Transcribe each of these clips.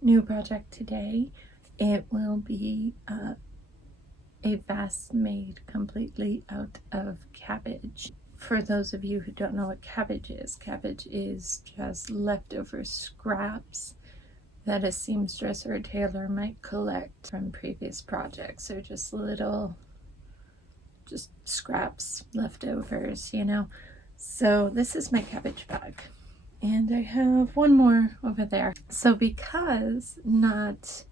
new project today. It will be a vest made completely out of cabbage. For those of you who don't know what cabbage is just leftover scraps that a seamstress or a tailor might collect from previous projects. So just scraps, leftovers, you know. So this is my cabbage bag. And I have one more over there. So because not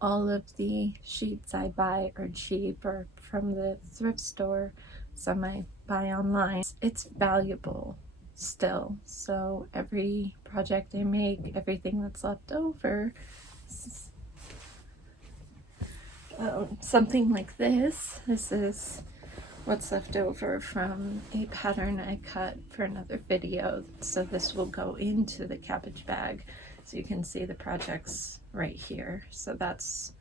all of the sheets I buy are cheap or from the thrift store, some I buy online, it's valuable still. So every project I make, everything that's left over, something like this is what's left over from a pattern I cut for another video. So this will go into the cabbage bag. So you can see the projects right here. So that's,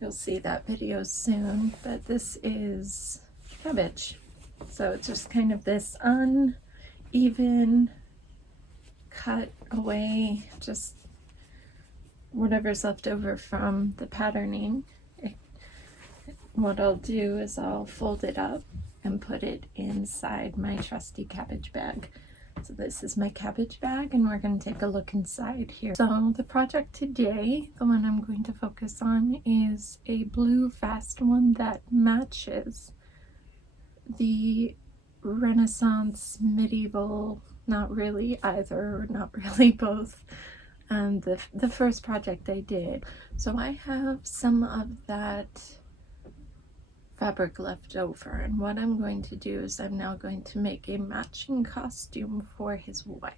you'll see that video soon, but this is cabbage. So it's just kind of this uneven cut away, just whatever's left over from the patterning. What I'll do is I'll fold it up and put it inside my trusty cabbage bag. So this is my cabbage bag, and we're going to take a look inside here. So the project today, the one I'm going to focus on, is a blue vest, one that matches the Renaissance, medieval, not really either, or not really both, the first project I did. So I have some of that fabric left over, and what I'm going to do is I'm now going to make a matching costume for his wife.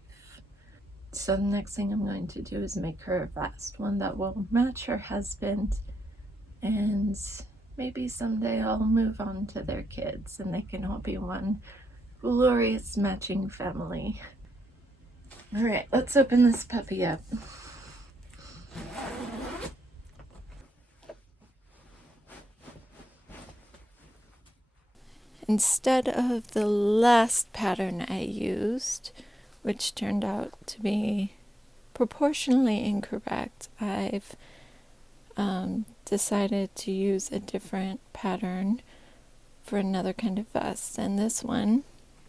So the next thing I'm going to do is make her a vest, one that will match her husband, and maybe someday I'll move on to their kids and they can all be one glorious matching family. All right, let's open this puppy up. Instead of the last pattern I used, which turned out to be proportionally incorrect, I've decided to use a different pattern for another kind of vest, and this one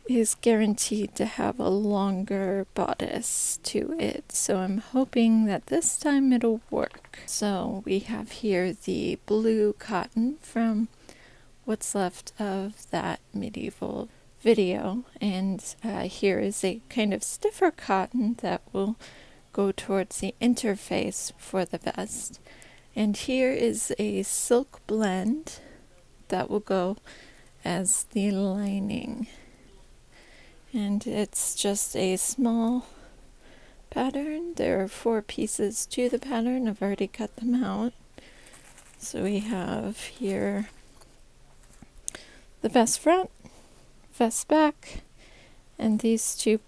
is guaranteed to have a longer bodice to it, so I'm hoping that this time it'll work. So we have here the blue cotton from what's left of that medieval video, and here is a kind of stiffer cotton that will go towards the interface for the vest, and here is a silk blend that will go as the lining, and it's just a small pattern. There are 4 pieces to the pattern. I've already cut them out. So we have here the vest front, vest back, and these 2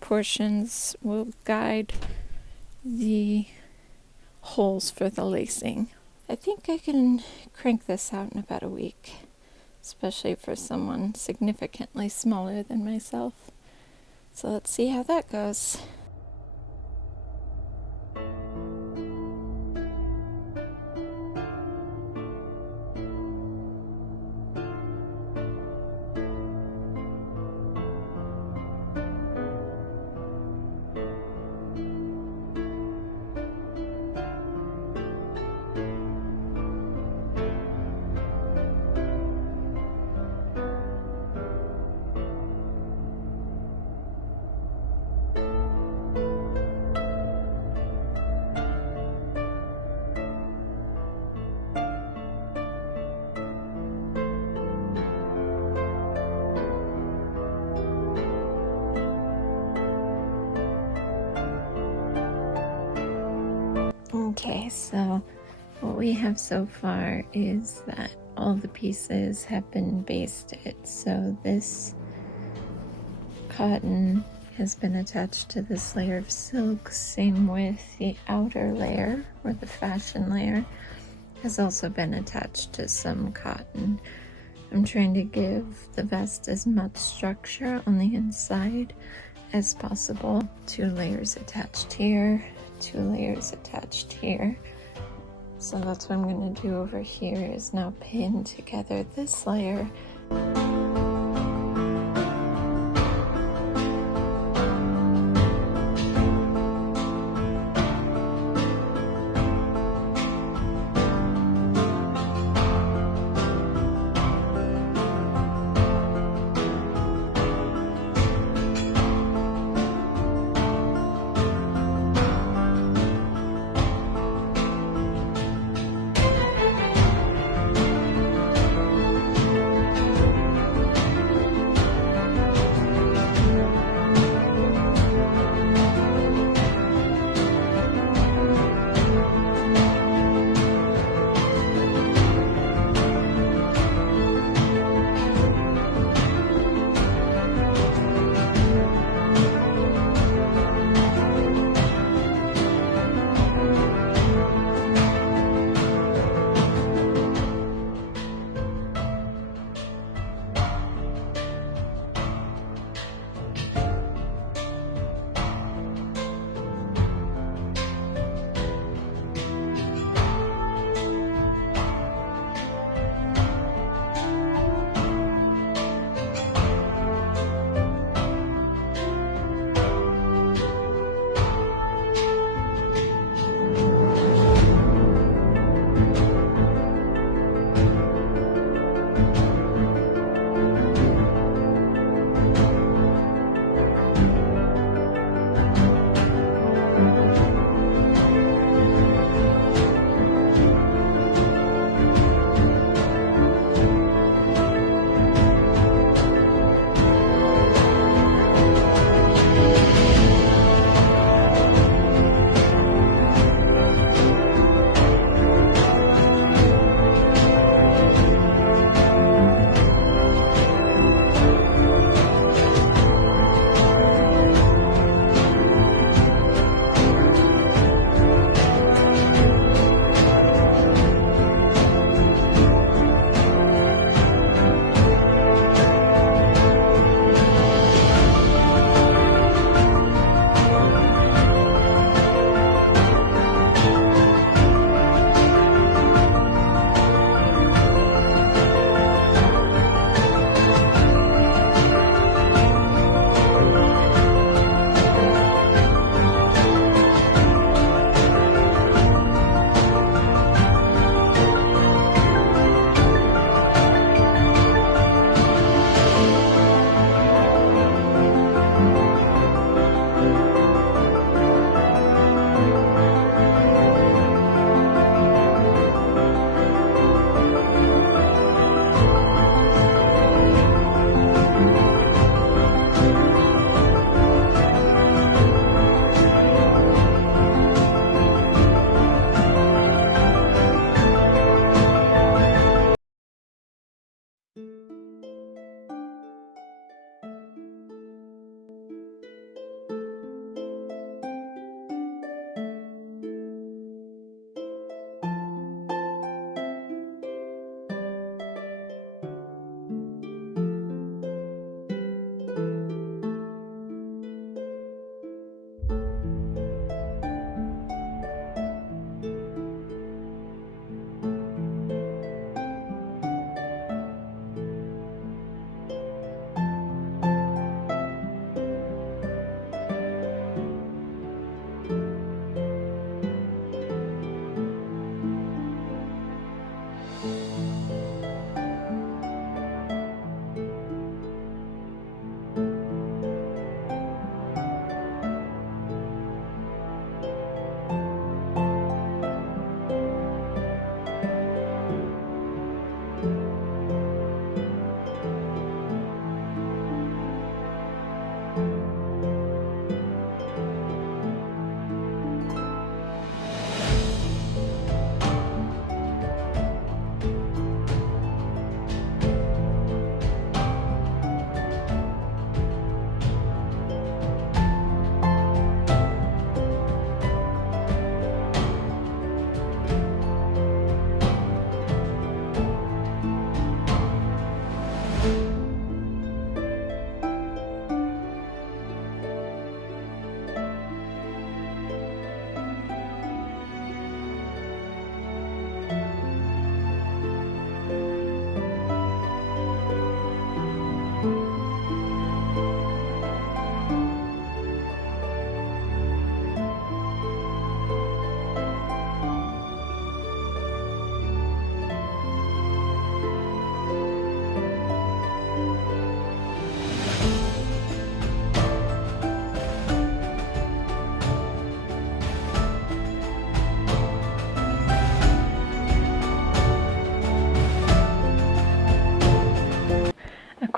portions will guide the holes for the lacing. I think I can crank this out in about a week, especially for someone significantly smaller than myself. So let's see how that goes. Okay, so what we have so far is that all the pieces have been basted. So this cotton has been attached to this layer of silk, same with the outer layer, or the fashion layer, has also been attached to some cotton. I'm trying to give the vest as much structure on the inside as possible. 2 layers attached here, 2 layers attached here. So that's what I'm going to do over here, is now pin together this layer.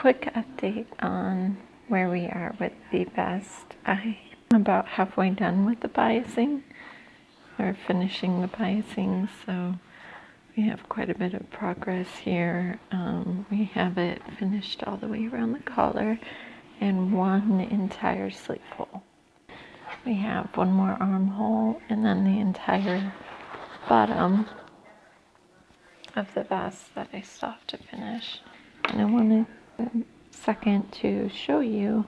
quick update on where we are with the vest. I'm about halfway done with the biasing, or finishing the biasing, so we have quite a bit of progress here. We have it finished all the way around the collar and one entire sleeve hole. We have one more armhole and then the entire bottom of the vest that I still have to finish. And I wanted a second to show you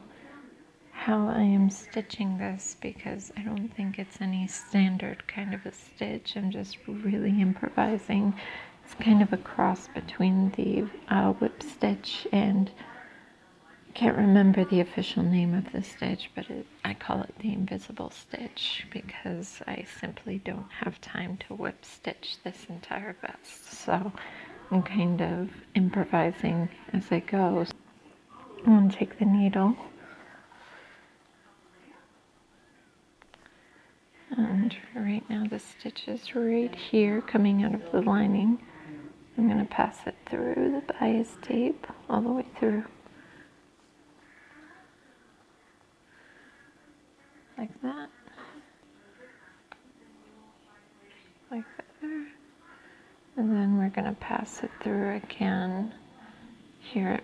how I am stitching this, because I don't think it's any standard kind of a stitch. I'm just really improvising. It's kind of a cross between the whip stitch and, I can't remember the official name of the stitch, but I call it the invisible stitch because I simply don't have time to whip stitch this entire vest. So I'm kind of improvising as I go. I'm going to take the needle and right now the stitch is right here coming out of the lining. I'm going to pass it through the bias tape all the way through. Like that. Like there. And then we're going to pass it through again here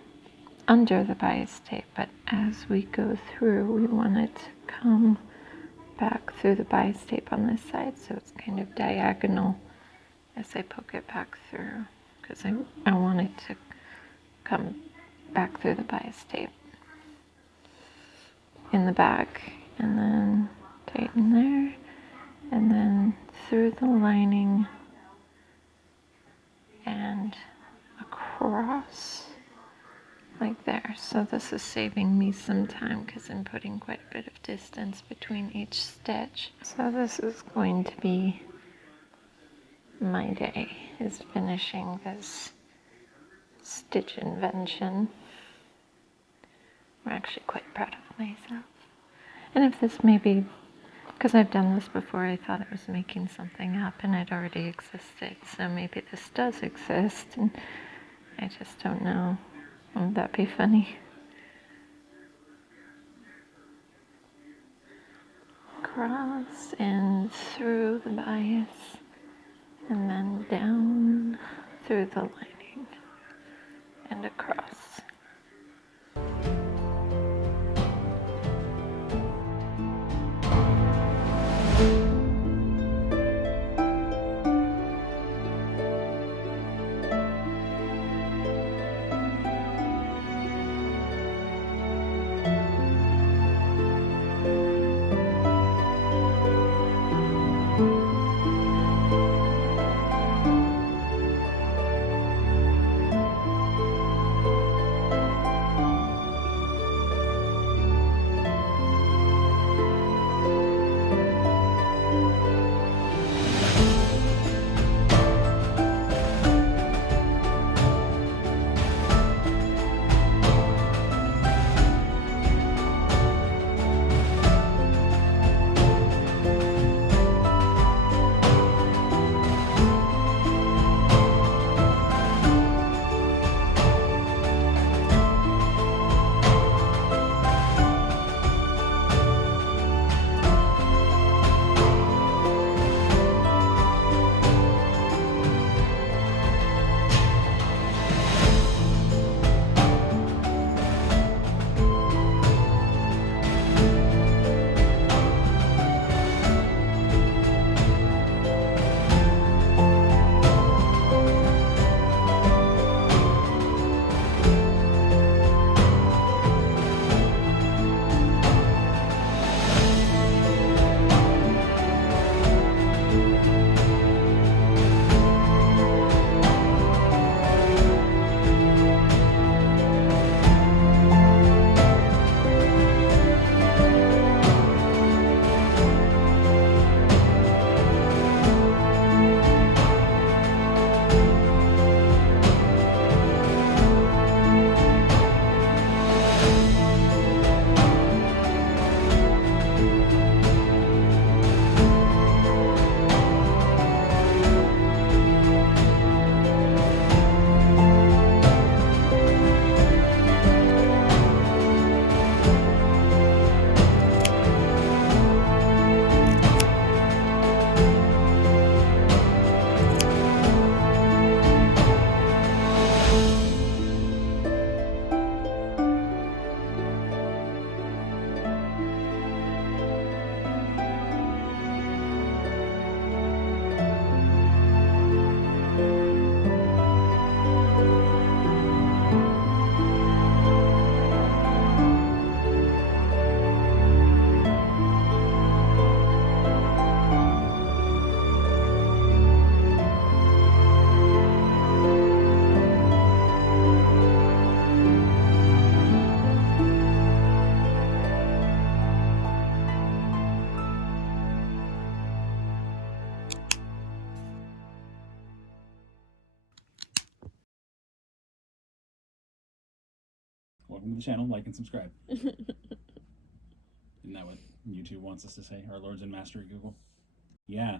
under the bias tape, but as we go through we want it to come back through the bias tape on this side, so it's kind of diagonal as I poke it back through, because I want it to come back through the bias tape in the back, and then tighten there, and then through the lining and across like there. So this is saving me some time because I'm putting quite a bit of distance between each stitch. So this is going to be my day, is finishing this stitch invention. I'm actually quite proud of myself. And if this maybe, because I've done this before, I thought it was making something up and it already existed. So maybe this does exist and I just don't know. Wouldn't that be funny? Across and through the bias, and then down through the lining and across. welcome to the channel. Like and subscribe. Isn't that what YouTube wants us to say? Our Lords and Master Google. Yeah.